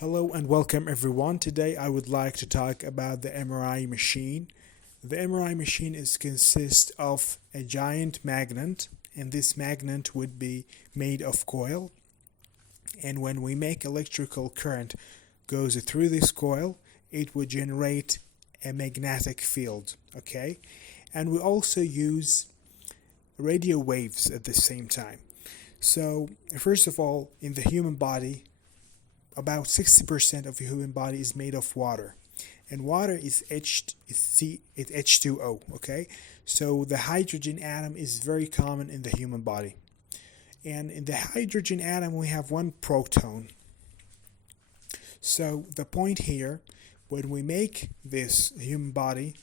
Hello and welcome everyone. Today I would like to talk about the MRI machine. The MRI machine consists of a giant magnet, and this magnet would be made of coil, and when we make electrical current goes through this coil, it would generate a magnetic field, okay? And we also use radio waves at the same time. So first of all, in the human body, about 60% of the human body is made of water, and water is H2O, okay? So the hydrogen atom is very common in the human body, and in the hydrogen atom we have one proton. So the point here, when we make this human body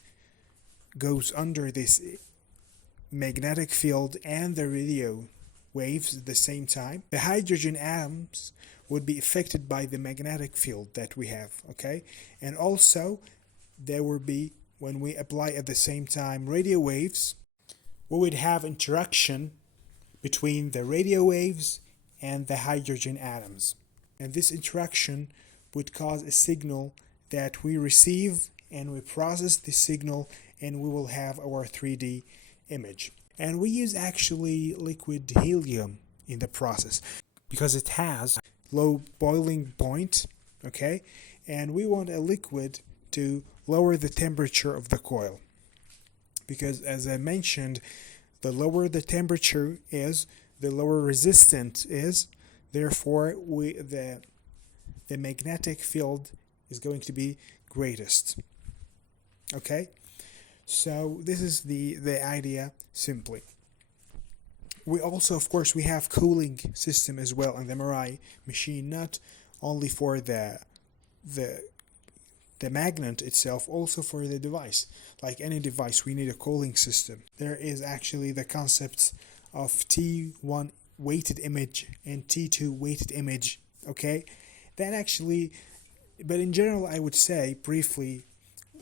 goes under this magnetic field and the radio waves at the same time, the hydrogen atoms would be affected by the magnetic field that we have, okay? And also there will be, when we apply at the same time radio waves, we would have interaction between the radio waves and the hydrogen atoms, and this interaction would cause a signal that we receive, and we process the signal, and we will have our 3D image. And we use actually liquid helium in the process because it has low boiling point, okay? And we want a liquid to lower the temperature of the coil, because as I mentioned, the lower the temperature is, the lower resistance is, therefore the magnetic field is going to be greatest, okay? So this is the idea simply. We also, of course, we have cooling system as well in the MRI machine, not only for the magnet itself, also for the device. Like any device, we need a cooling system. There is actually the concept of T1 weighted image and T2 weighted image, okay? That actually, but in general, I would say briefly,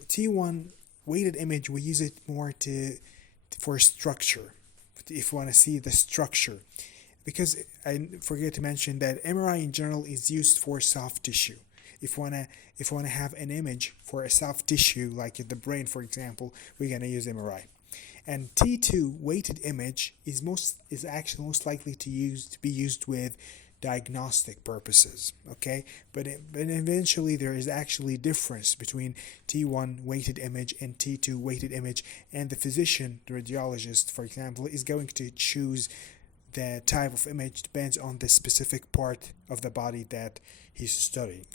T1 weighted image, we use it more for structure, if you want to see the structure, because I forget to mention that MRI in general is used for soft tissue. If you wanna have an image for a soft tissue, like the brain, for example, we're gonna use MRI. And T2 weighted image is actually most likely to be used with diagnostic purposes, okay? But eventually there is actually difference between T1 weighted image and T2 weighted image, and the physician, the radiologist, for example, is going to choose the type of image depends on the specific part of the body that he's studying.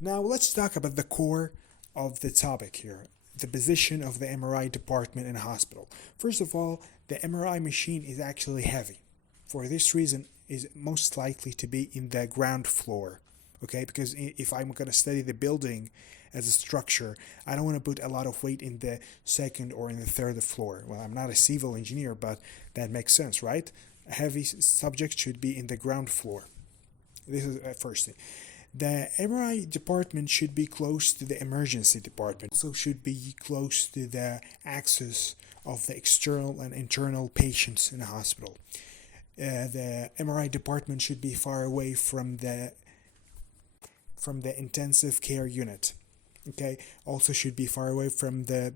Now let's talk about the core of the topic here, the position of the MRI department in a hospital. First of all, the MRI machine is actually heavy. For this reason, is most likely to be in the ground floor, okay? Because if I'm going to study the building as a structure, I don't want to put a lot of weight in the second or in the third floor. Well, I'm not a civil engineer, but that makes sense, right? A heavy subject should be in the ground floor. This is the first thing. The MRI department should be close to the emergency department. Also should be close to the access of the external and internal patients in a hospital. The MRI department should be far away from the intensive care unit, okay? Also should be far away from the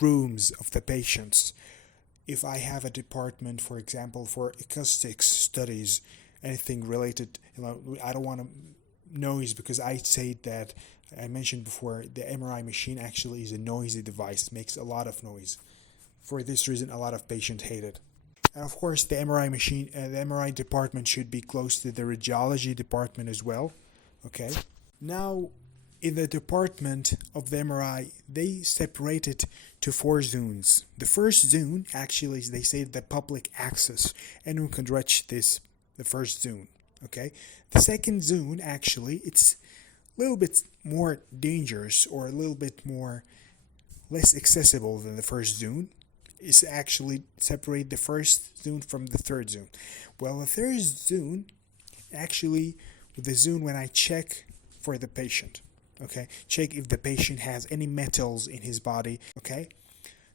rooms of the patients. If I have a department, for example, for acoustics studies, anything related, I don't want noise, because I say that I mentioned before, the MRI machine actually is a noisy device. It makes a lot of noise. For this reason, a lot of patients hate it. And of course, the MRI machine, the MRI department should be close to the radiology department as well. Okay. Now, in the department of the MRI, they separate it to 4 zones. The first zone, actually, they say the public access. Anyone can reach the first zone. Okay. The second zone, actually, it's a little bit more dangerous, or a little bit less accessible than the first zone. Is actually separate the first zone from the third zone. Well, the third zone, actually, the zone when I check for the patient, okay? Check if the patient has any metals in his body, okay?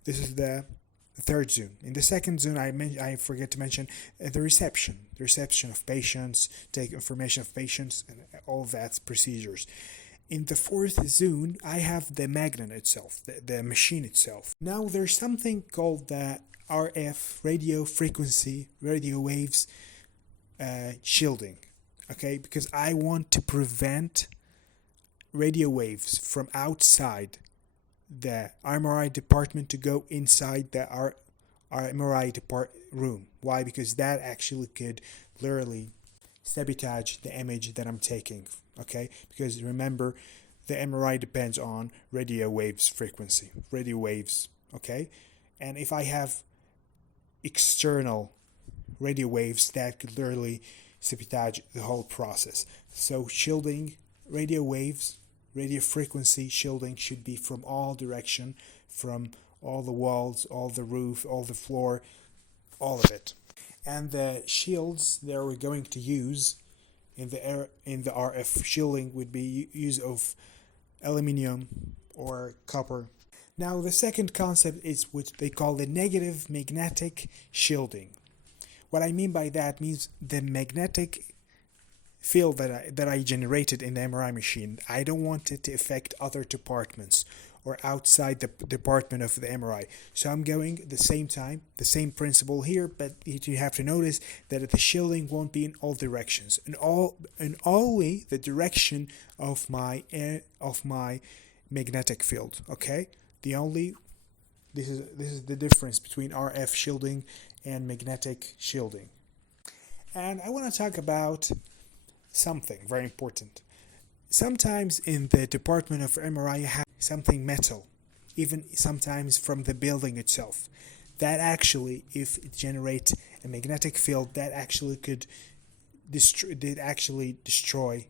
This is the third zone. In the second zone, I forget to mention the reception of patients, take information of patients, and all that procedures. In the fourth zone, I have the magnet itself, the machine itself. Now there's something called the RF, radio frequency, radio waves shielding. Okay, because I want to prevent radio waves from outside the MRI department to go inside the our MRI room. Why? Because that actually could literally sabotage the image that I'm taking. Okay, because remember, the MRI depends on radio waves frequency, radio waves. Okay, and if I have external radio waves, that could literally sabotage the whole process. So shielding radio waves, radio frequency shielding should be from all direction, from all the walls, all the roof, all the floor, all of it. And the shields that we're going to use in the RF shielding would be use of aluminium or copper. Now the second concept is what they call the negative magnetic shielding. What I mean by that means the magnetic field that I generated in the MRI machine, I don't want it to affect other departments or outside the department of the MRI. So I'm going the same principle here, but you have to notice that the shielding won't be in all directions, and only the direction of my magnetic field. Okay, this is the difference between RF shielding and magnetic shielding. And I want to talk about something very important. Sometimes in the department of MRI you have something metal, even sometimes from the building itself, that actually, if it generates a magnetic field, that actually could destroy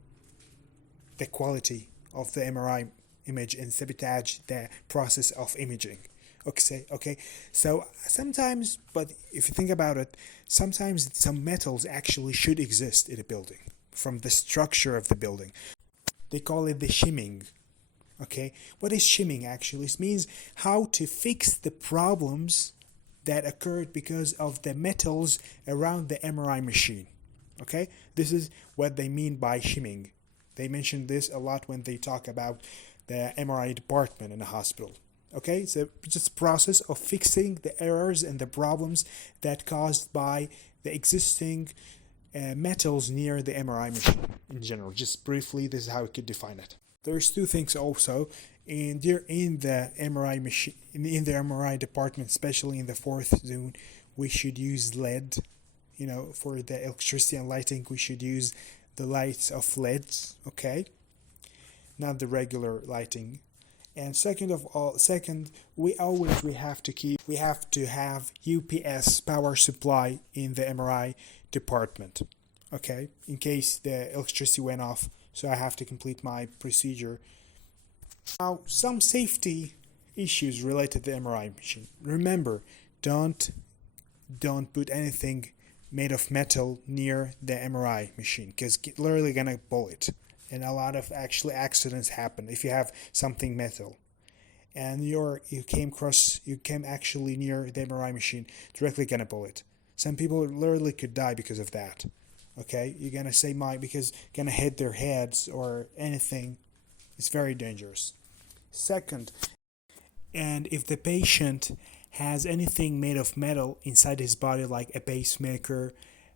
the quality of the MRI image and sabotage the process of imaging. Okay, so sometimes, but if you think about it, sometimes some metals actually should exist in a building from the structure of the building. They call it the shimming. Okay, what is shimming actually? It means how to fix the problems that occurred because of the metals around the MRI machine. Okay, this is what they mean by shimming. They mention this a lot when they talk about the MRI department in a hospital. Okay, so just a process of fixing the errors and the problems that caused by the existing metals near the MRI machine in general. Just briefly, this is how we could define it. There's two things also in the MRI machine, in the MRI department, especially in the fourth zone. We should use LED. For the electricity and lighting, we should use the lights of LEDs. Okay, not the regular lighting. And second, we have to have UPS power supply in the MRI department. Okay, in case the electricity went off, so I have to complete my procedure. Now, some safety issues related to the MRI machine. Remember, don't put anything made of metal near the MRI machine, because it's literally gonna bullet. And a lot of accidents happen if you have something metal and you came actually near the MRI machine, directly gonna bullet. Some people literally could die because of that. Okay, you're gonna say because gonna hit their heads or anything. It's very dangerous. Second, and if the patient has anything made of metal inside his body, like a pacemaker,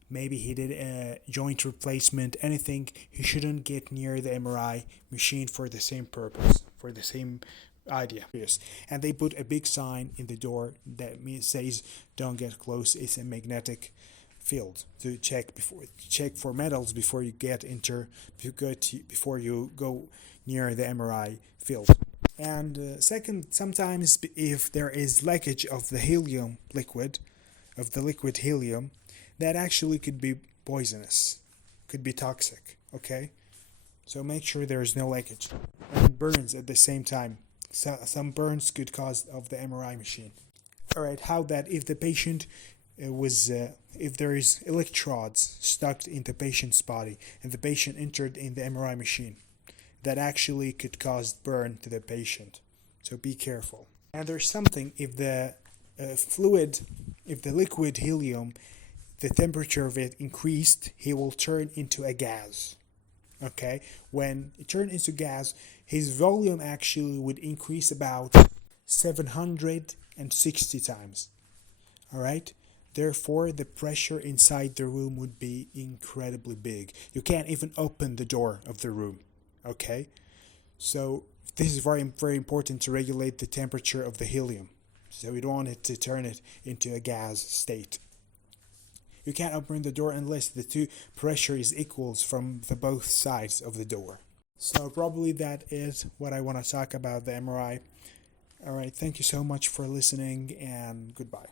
maybe he did a joint replacement, anything, he shouldn't get near the MRI machine for the same purpose, for the same idea. Yes. And they put a big sign in the door that says, "Don't get close. It's a magnetic field." To check for metals before you before you go near the MRI field. And second, sometimes if there is leakage of the liquid helium, that actually could be poisonous, could be toxic. Okay, so make sure there is no leakage. And burns at the same time. So some burns could cause of the MRI machine. All right, how that if the patient if there is electrodes stuck in the patient's body and the patient entered in the MRI machine, that actually could cause burn to the patient. So be careful. And there's something, if the fluid, if the liquid helium, the temperature of it increased, it will turn into a gas. Okay, when it turned into gas, his volume actually would increase about 760 times. All right, therefore the pressure inside the room would be incredibly big. You can't even open the door of the room. Okay, so this is very important to regulate the temperature of the helium. So we don't want it to turn it into a gas state. You can't open the door unless the two pressure is equals from the both sides of the door. So probably that is what I want to talk about the MRI. All right, thank you so much for listening, and goodbye.